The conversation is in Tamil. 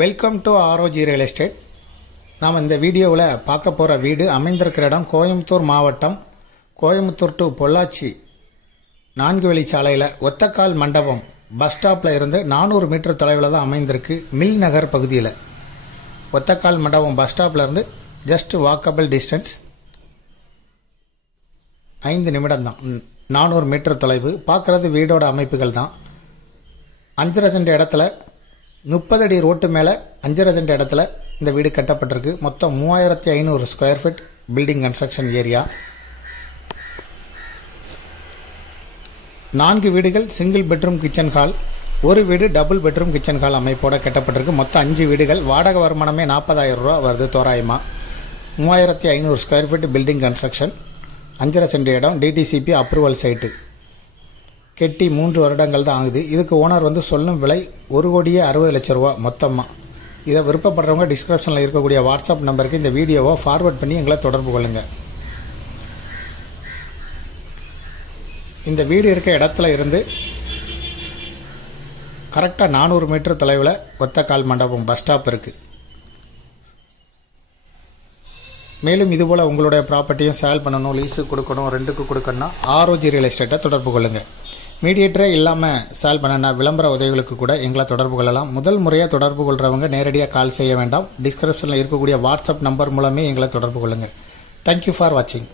Welcome to ROG real estate. நாம் இந்த வீடியோவில் பார்க்க போகிற வீடு அமைந்திருக்கிற இடம் கோயம்புத்தூர் மாவட்டம், கோயம்புத்தூர் டு பொள்ளாச்சி 4 வழிச்சாலையில் ஒத்தக்கால் மண்டபம் பஸ் ஸ்டாப்பில் இருந்து 400 மீட்டர் தொலைவில் தான் அமைந்திருக்கு. மில் நகர் பகுதியில் ஒத்தக்கால் மண்டபம் பஸ் ஸ்டாப்பில் இருந்து ஜஸ்ட் வாக்கபிள் டிஸ்டன்ஸ் 5 நிமிடம் தான். 400 மீட்டர் தொலைவு. பார்க்குறது வீடோட அமைப்புகள் தான். 5 சென்ட் இடத்துல 30 அடி ரோட்டு மேலே 5 சென்ட் இடத்துல இந்த வீடு கட்டப்பட்டிருக்கு. மொத்தம் 3500 square feet building construction area. 4 வீடுகள் சிங்கிள் பெட்ரூம் கிச்சன் ஹால், ஒரு வீடு டபுள் பெட்ரூம் கிச்சன் ஹால் அமைப்போட கட்டப்பட்டிருக்கு. மொத்தம் 5 வீடுகள். வாடகை வருமானமே 40,000 ரூபா வருது தோராயமாக. 3500 square feet building construction, 5 cent இடம், டிடிசிபி அப்ரூவல் சைட்டு. கெட்டி 3 வருடங்கள் தான் ஆகுது. இதுக்கு ஓனர் சொல்லும் விலை 1,60,00,000 ரூபா மொத்தமாக. இதை விருப்பப்படுறவங்க டிஸ்கிரிப்ஷனில் இருக்கக்கூடிய வாட்ஸ்அப் நம்பருக்கு இந்த வீடியோவை ஃபார்வர்ட் பண்ணி எங்களை தொடர்பு கொள்ளுங்கள். இந்த வீடு இருக்க இடத்துல இருந்து கரெக்டாக 400 மீட்டர் தொலைவில் ஒத்தக்கால் மண்டபம் பஸ் ஸ்டாப் இருக்குது. மேலும் இதுபோல் உங்களுடைய ப்ராப்பர்ட்டியும் சேல் பண்ணணும், லீஸுக்கு கொடுக்கணும், ரெண்டுக்கு கொடுக்கணும்னா ஆர்ஓஜி ரியல் எஸ்டேட்டை தொடர்பு கொள்ளுங்கள். மீடியேட்டரே இல்லாமல் சேல் பண்ணனா விளம்பர உதவிகளுக்கு கூட எங்களை தொடர்பு கொள்ளலாம். முதல் முறையாக தொடர்பு கொள்கிறவங்க நேரடியாக கால் செய்ய வேண்டாம். டிஸ்கிரிப்ஷனில் இருக்கக்கூடிய வாட்ஸ்அப் நம்பர் மூலமே எங்களை தொடர்பு கொள்ளுங்கள். தேங்க்யூ ஃபார் வாட்சிங்.